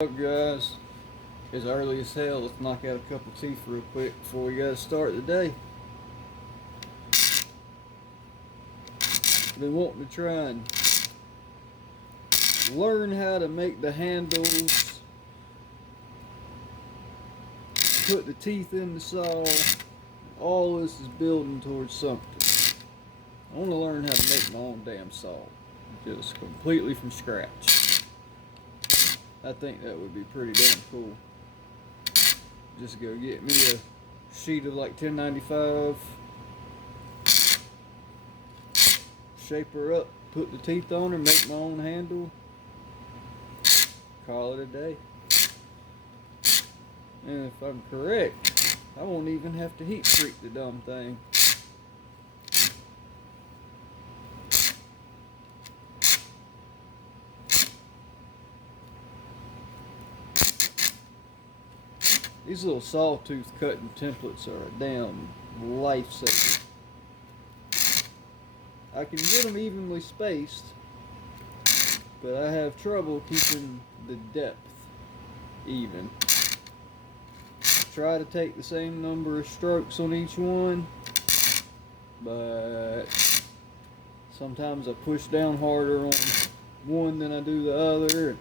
What's up, guys? It's early as hell. Let's knock out a couple teeth real quick before we gotta start the day. Been wanting to try and learn how to make the handles, put the teeth in the saw. All this is building towards something. I want to learn how to make my own damn saw, just completely from scratch. I think that would be pretty damn cool. Just go get me a sheet of like 1095, shape her up, put the teeth on her, make my own handle, call it a day. And if I'm correct, I won't even have to heat treat the dumb thing. These little sawtooth cutting templates are a damn lifesaver. I can get them evenly spaced, but I have trouble keeping the depth even. Try to take the same number of strokes on each one, but sometimes I push down harder on one than I do the other,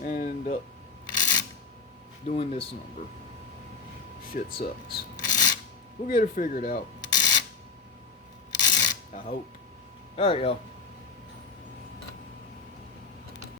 and end up doing this number. Shit sucks. We'll get her figured out, I hope. Alright, y'all.